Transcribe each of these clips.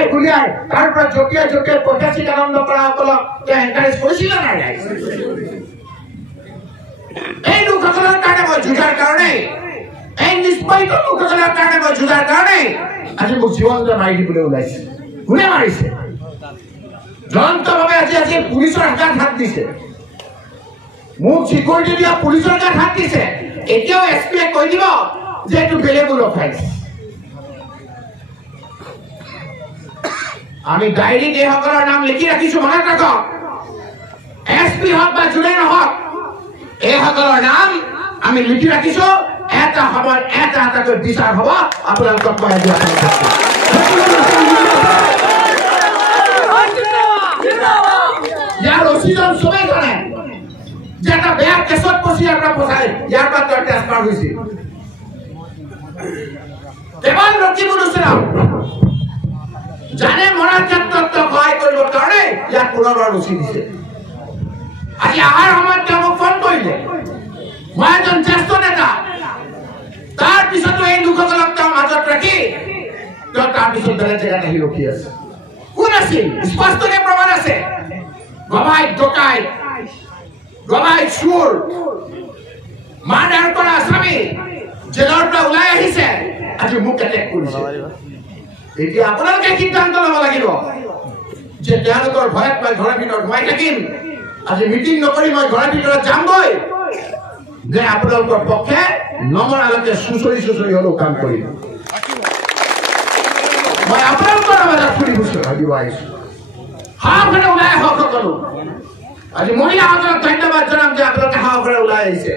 মুখে খুলিয়াই তাৰ পৰা জটিয়াই জটিয়াই পঁচাশী আনন্দ কৰা সকলক এনকাৰেজ কৰিছিল না নাই? এই লোকসকলৰ কাৰণে মই যুঁজাৰ কাৰণে, এই নিষ্পাইত লোকসকলৰ কাৰণে মই যুঁজাৰ কাৰণে আজি মোক জীৱন্ত মাৰি দিবলৈ ওলাইছে। কোনে মাৰিছে? জ্বলন্তভাৱে আজি পুলিচৰ হাতত হাত দিছে, মোক চিকিউৰিটি দিয়া পুলিচৰ হাতত হাত দিছে। এতিয়াও এছপিয়ে কৈ দিব যে এইটো বেলেবল অফেন্স। আমি ডায়েৰীত এইসকলৰ নাম লিখি ৰাখিছো, মনত ৰাখক। এছপি হওক বা যোনে নহওক, এইসকলৰ নাম আমি লিখি ৰাখিছো। এটা সময়ত এটা এটাকৈ বিচাৰ হ'ব। আপোনালোকক মই ইয়াৰ অচিজন চবেই জানে যে এটা বেয়া কেছত পচি ইয়াৰ পৰা পচাই ইয়াৰ পৰা ট্ৰেন্সফাৰ হৈছিল। কেৱল ৰকিবুল হুছেইন জানে মৰাৰ ক্ষেত্ৰত সহায় কৰিবৰ কাৰণে ইয়াক পুনৰবাৰ ৰচি দিছে। আজি অহাৰ সময়ত তেওঁ মোক ফোন কৰিলে, মই এজন জ্যেষ্ঠ নেতা, তাৰ পিছতো এই লোকসকলক তেওঁ মাজত ৰাখি তেওঁ তাৰ পিছত বেলেগ জেগাত আহি ৰখি আছে। কোন আছিল? স্পষ্টকে প্ৰমাণ আছে। গভাই ডকাইত, গভাই চোৰ, মাৰ্ডাৰ কৰা আসামী জেলৰ পৰা ওলাই আহিছে, আজি মোক এটেক কৰিছে। এতিয়া আপোনালোকে সিদ্ধান্ত ল'ব লাগিব যে তেওঁলোকৰ ভয়ত মই ঘৰৰ ভিতৰত সোমাই থাকিম, আজি মিটিং নকৰি মই ঘৰৰ ভিতৰত যামগৈ, যে আপোনালোকৰ পক্ষে নমৰালৈকে চুচৰি চুচৰি হলেও কাম কৰিম। মই আপোনালোকৰ মাজত ফুৰিব ভাবিব আহিছো। সাহসেৰে ওলাই আহক সকলো। আজি মহিলাসকলক ধন্যবাদ জনাম যে আপোনালোকে সাহসেৰে ওলাই আহিছে।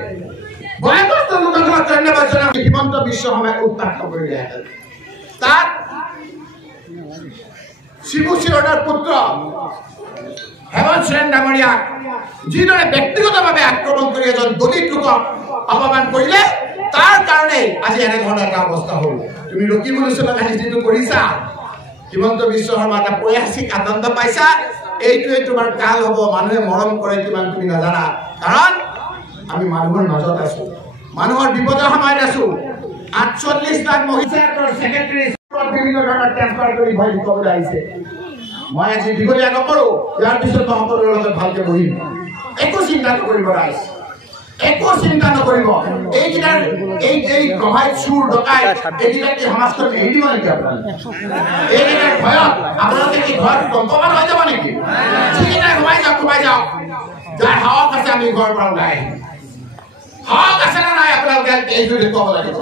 বয়সস্থ লোকসকলক ধন্যবাদ জনাম। হিমন্ত বিশ্ব শৰ্মাই উত্তাপ কৰিলে। তাত শিবু চিৰদাৰ পুত্ৰ হেমন্ত সোৰেন ডাঙৰীয়াক যিদৰে ব্যক্তিগতভাৱে আক্ৰমণ কৰি এজন দলিত লোকক অপমান কৰিলে, তাৰ কাৰণে আজি এনেধৰণৰ এটা অৱস্থা হ'ল। তুমি ৰকিবুল হুছেইনক আজি যিটো কৰিছা, হিমন্ত বিশ্ব শৰ্মা এটা ঐতিহাসিক আনন্দ পাইছা, এইটোৱে তোমাৰ কাল হ'ব। মানুহে মৰম কৰে কিমান তুমি নাজানা, কাৰণ আমি মানুহৰ মাজত আছো, মানুহৰ বিপদৰ সময়ত আছো। ৪৮ লাখ মহিলাৰ ছেক্ৰেটাৰী বিভিন্ন ধৰণৰ ট্ৰেন্সফাৰ কৰি ভয় দেখুৱাবলৈ আহিছে। মই আজি দীঘলীয়া নকৰো, ইয়াৰ পিছত মই সকলোৰে লগত ভালকে বহিম। একো চিন্তা নকৰিব ৰাইজ, একো চিন্তা নকৰিব। এইকেইটাৰ এই গভাই চুৰ ডকাই এইকেইটাক কি সমাজখন এৰি দিব নেকি? আপোনালোকে এইকেইটাৰ ভয়ত আপোনালোকে কি ঘৰত কম্পমান হৈ যাব নেকি? যিকেইটাই সোমাই যাওক, যাৰ সাহস আছে আমি ঘৰৰ পৰা ওলাই আহিম। সাহস আছে নে নাই আপোনালোকে এইটো দেখুৱাব লাগিব।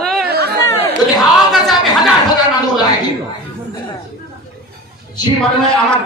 যদি সাহস আছে আমি হাজাৰ হাজাৰ মানুহ ওলাই আহিম। যি মানুহে আমাক